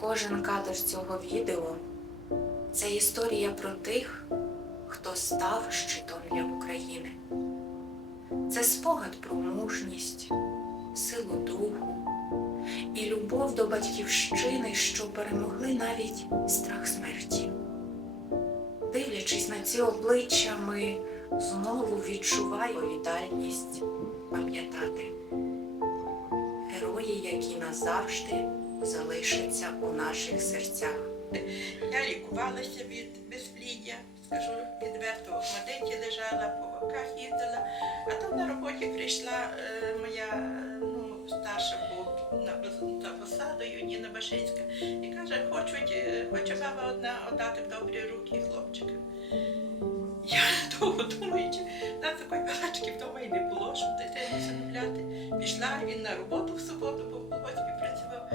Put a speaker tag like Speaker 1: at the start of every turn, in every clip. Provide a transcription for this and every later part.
Speaker 1: Кожен кадр цього відео це історія про тих, хто став щитом для України. Це спогад про мужність, силу духу і любов до батьківщини, що перемогли навіть страх смерті. Дивлячись на ці обличчя, ми знову відчуваємо відповідальність пам'ятати герої, які назавжди залишаться у наших серцях.
Speaker 2: Я лікувалася від безпліддя, скажу відверто, в Мадиті лежала, по вовках їздила, а там на роботі прийшла е, моя ну, старша на, посадою Ніна Башинська і каже, хочуть, е, хоче баба одна отдати в добрі руки хлопчика. Я довго думаючи, на такої балачки вдома і не було, щоб дитину замовляти. Пішла він на роботу в суботу, бо в колгоспі працював,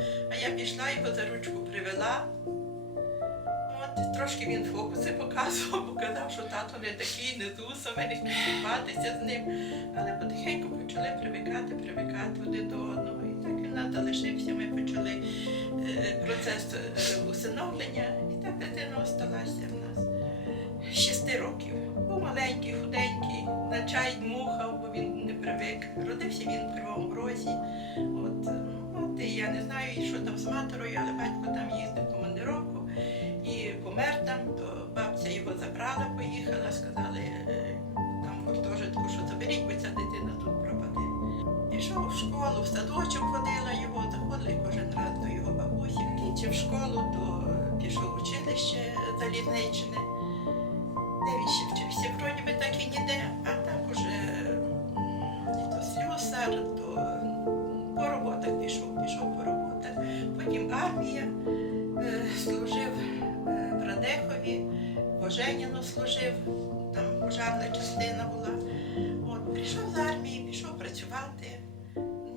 Speaker 2: я пішла його за ручку привела. От, трошки він фокуси показував, показав, що тато не такий, не зусами, не спілкуватися з ним. Але потихеньку почали привикати, привикати один до одного. І так він нас залишився. Ми почали е, процес е, усиновлення, і так дитина осталася в нас шести років. Був маленький, худенький, на чай дмухав, бо він не привик. Родився він в Кривому Розі. От, е, я не знаю, що там з матерою, але батько там їздив командировку і помер там, то бабця його забрала, поїхала, сказали е, там гуртожитку, що заберіть, бо ця дитина тут пропаде. Пішов в школу, в садочок ходила його, заходили кожен раз до його бабусі. Кінчив школу, то пішов в училище залізничне. Де він ще вчився? Вроді би так і ніде, а так уже то слюсар, то по роботах пішов, армія, е, служив е, в Радехові, в Оженіно служив, там пожарна частина була. От, прийшов з армії, пішов працювати.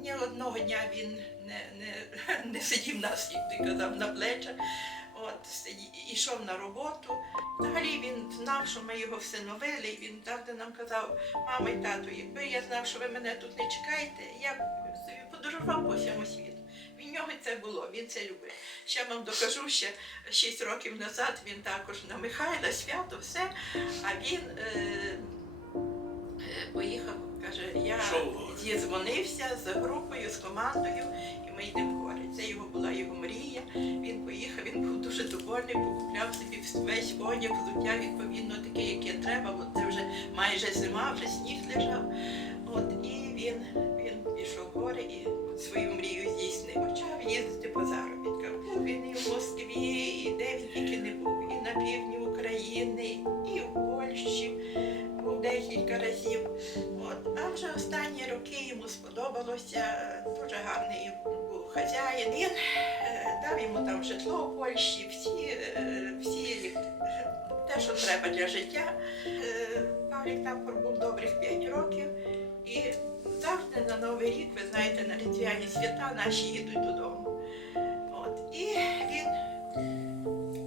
Speaker 2: Ні одного дня він не, не, не сидів як ти казав, на плечах. От, ішов на роботу. Взагалі він знав, що ми його всиновили, і він завжди нам казав, мама і тату, якби я знав, що ви мене тут не чекаєте, я б подорожував по всьому світу. В нього це було, він це любив. Ще вам докажу, ще 6 років назад він також на Михайла, свято, все. А він е, е, поїхав, каже, я зідзвонився з групою, з командою, і ми йдемо в гори. Це його була його мрія. Він поїхав, він був дуже довольний, покупляв собі весь одяг, взуття відповідно таке, яке треба, бо це вже майже зима, вже сніг лежав. Сподобалося, дуже гарний був хазяїн. Він е, дав йому там житло у Польщі, всі, е, всі те, що треба для життя. Е, Павлік там пробув добрих 5 років. І завжди на Новий рік, ви знаєте, на різдвяні свята наші їдуть додому. От. І він,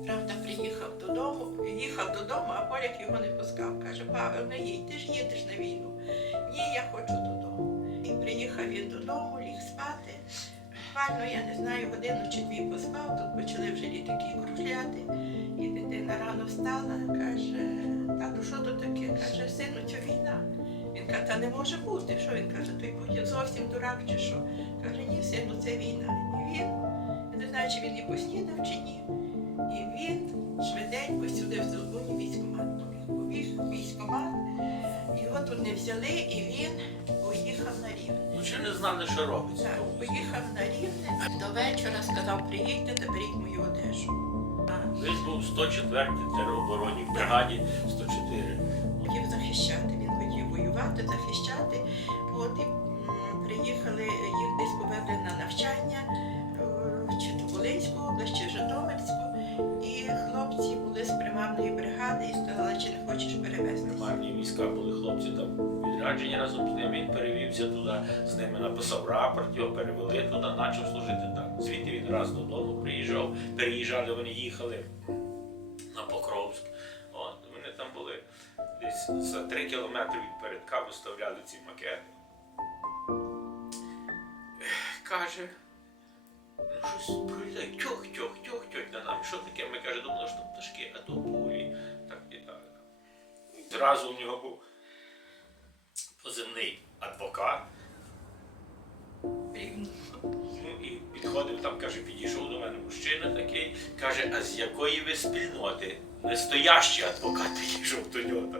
Speaker 2: правда, приїхав додому, їхав додому, а поляк його не пускав. Каже, Павел, не їдь, ти ж їдеш на війну. Ні, я хочу додому. Приїхав він додому, ліг спати. Буквально, я не знаю, годину чи дві поспав, тут почали вже літаки кружляти. І дитина рано встала, каже, тату, що тут таке? Каже, сину, це війна. Він каже, та не може бути. Що він каже, той Путін зовсім дурак чи що? Каже, ні, сину, це війна. І він, я не знаю, чи він і поснідав чи ні. І він швиденько сюди в Золоні військомат побіг. Побіг військомат, його тут не взяли, і він поїхав на рівне.
Speaker 3: Ну чи не знали, що робиться?
Speaker 2: Так, поїхав на рівне. До вечора сказав, приїдьте, заберіть мою одежу.
Speaker 3: Він був 104-й тероборонній бригаді, 104.
Speaker 2: хотів захищати. Він хотів воювати, захищати. От і приїхали, їх десь повезли на навчання е, чи то Волинську область, чи Житомирську. І хлопці були з примарної бригади і сказали, чи не хочеш перевезтися.
Speaker 3: Нормальні війська були хлопці там відряджені разом з ним. Він перевівся туди, з ними написав рапорт, його перевели туди, почав служити так. Звідти він раз додому приїжджав, переїжджали, вони їхали на Покровськ. От, вони там були десь за три кілометри від передка виставляли ці макети. Каже, ну щось пролітає, тьох, тьох, тьох, тьох на нам. Що таке? Ми каже, думали, що то пташки, а то пулі. Так і так. Зразу у нього був позивний адвокат.
Speaker 2: І,
Speaker 3: Ну, і підходив там, каже, підійшов до мене мужчина такий, каже, а з якої ви спільноти? Настоящий адвокат підійшов до нього.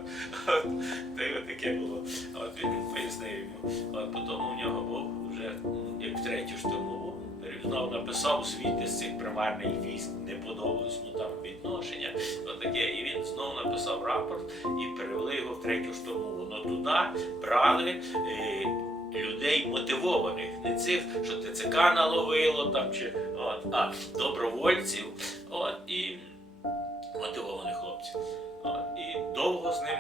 Speaker 3: Та й таке було. От він пояснив йому. А потім у нього був вже як як третю штурмову. Написав звіти з цих примарних військ, не подобалось йому там відношення. Отаке. І він знову написав рапорт і перевели його в третю штурмову. Ну туди брали. Е, людей мотивованих, не цих, що ТЦК наловило там чи от, а добровольців, от і мотивованих хлопців. От, і довго з ним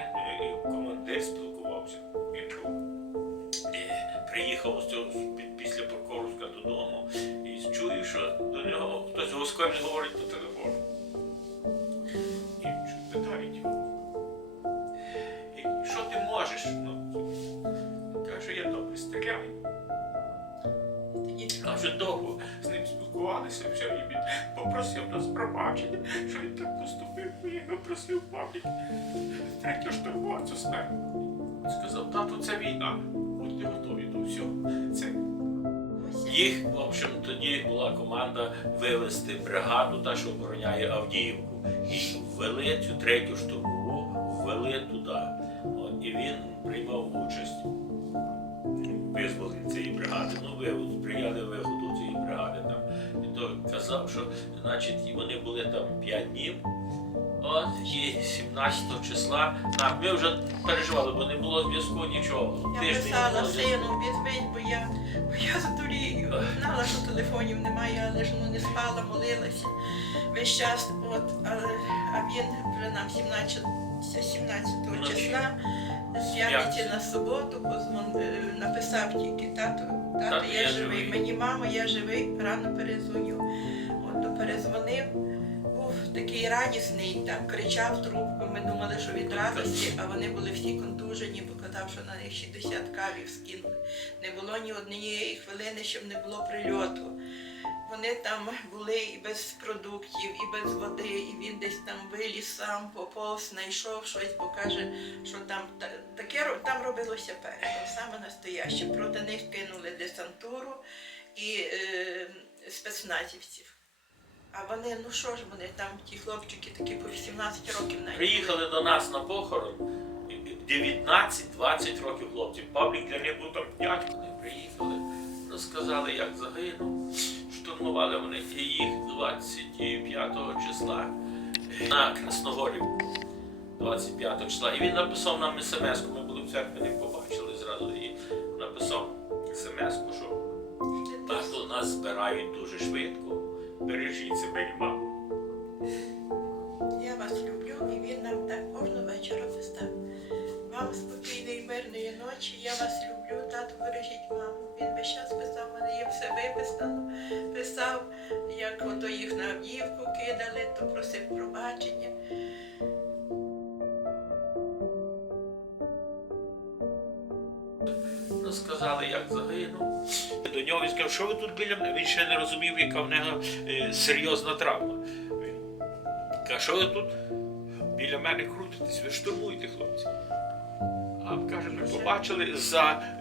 Speaker 3: воском говорить по телефону. І питають. «І Що ти можеш? Ну, Каже, я добре стріляю.
Speaker 2: Тоді
Speaker 3: Каже, довго з ним спілкувалися, все, і він попросив нас пробачення, що він так поступив, і я його просив пам'ять. Третє штурмуватися смерть. Сказав, тату, це війна. Будьте готові до всього. Це їх, в общем, тоді була команда вивести бригаду, та, що обороняє Авдіївку. І ввели цю третю штурмову, ввели туди. От, і він приймав участь у цієї бригади. Ну, ви сприяли виходу цієї бригади там. І то казав, що значить, вони були там 5 днів. От, і 17 числа. Так, ми вже переживали, бо не було зв'язку нічого.
Speaker 2: Я
Speaker 3: Тиждень
Speaker 2: писала
Speaker 3: було зв'язку.
Speaker 2: сину, візьміть, бо я, бо я здурію. Знала, що телефонів немає, але ж ну не спала, молилася. Весь час, от, але, а він вже нам 17, 17
Speaker 3: Вночі.
Speaker 2: числа з п'ятниці на суботу позвон, е, написав тільки тато, Тато, я, живий. Мені мама, я живий, рано перезвоню. От то перезвонив. Такий радісний, там кричав в трубку. Ми думали, що від радості, а вони були всі контужені, бо що на них 60 кавів скинули. Не було ні однієї хвилини, щоб не було прильоту. Вони там були і без продуктів, і без води, і він десь там виліз сам, поповз, знайшов щось, бо каже, що там таке там робилося перего, саме настояще. Проти них кинули десантуру і е, спецназівців. А вони, ну що ж вони там, ті хлопчики такі по 18 років навіть.
Speaker 3: Приїхали до нас на похорон 19-20 років хлопців. Павлік для них був там дядько, вони приїхали, розказали, як загинув. Штурмували вони і їх 25 числа на Красногорівку. 25 числа. І він написав нам смс-ку. Ми були в церкві, не побачили зразу. І написав смс-ку, що тато нас збирають дуже швидко. Бережіть себе і маму.
Speaker 2: Я вас люблю, і він нам так кожного вечора писав. Вам спокійної, мирної ночі, я вас люблю, тату бережіть маму. Він весь час писав, мене є все виписано. Писав, як ото їх на Авдіївку кидали, то просив пробачення.
Speaker 3: Розказали, як загинув. До нього він сказав, що ви тут біля мене? Він ще не розумів, яка в нього е, серйозна травма. Він каже, що ви тут біля мене крутитесь, ви штурмуєте, хлопці. А каже, ми побачили,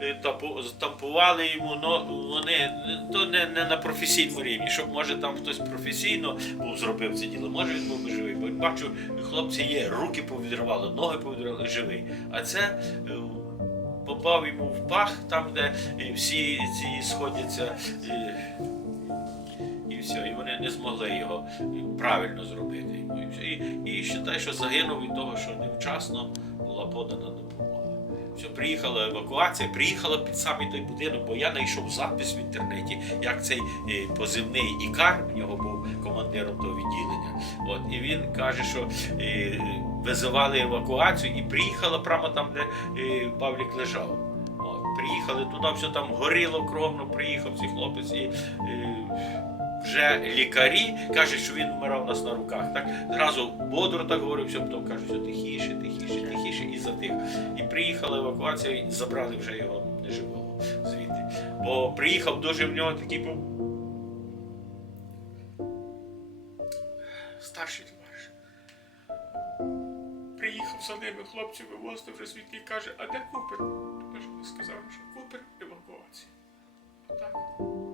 Speaker 3: е, затампували йому, но вони то не, не на професійному рівні, щоб може там хтось професійно був зробив це діло, може він був би живий. Бо бачу, хлопці є, руки повідривали, ноги повідривали, живий. А це е, попав йому в пах, там, де всі ці сходяться. І, І все, і вони не змогли його правильно зробити. І, і, і вважай, що загинув від того, що невчасно була подана допомога. Все, приїхала евакуація, приїхала під самий той будинок, бо я знайшов запис в інтернеті, як цей е, позивний Ікар, в нього був командиром того відділення. От, і він каже, що е, визивали евакуацію і приїхала прямо там, де е, Павлік лежав. От, приїхали туди, все там горіло кровно, приїхав цей хлопець і. Е, вже лікарі кажуть, що він вмирав нас на руках. Так зразу бодро так говорився, потім кажуть, що тихіше, тихіше, тихіше, і затих. І приїхала евакуація, і забрали вже його неживого звідти. Бо приїхав дуже в нього такий був. Старший товариш. Приїхав за ними, хлопці вивозити вже звідти і каже, а де Купер? Тож він сказав, що Купер евакуація. Так.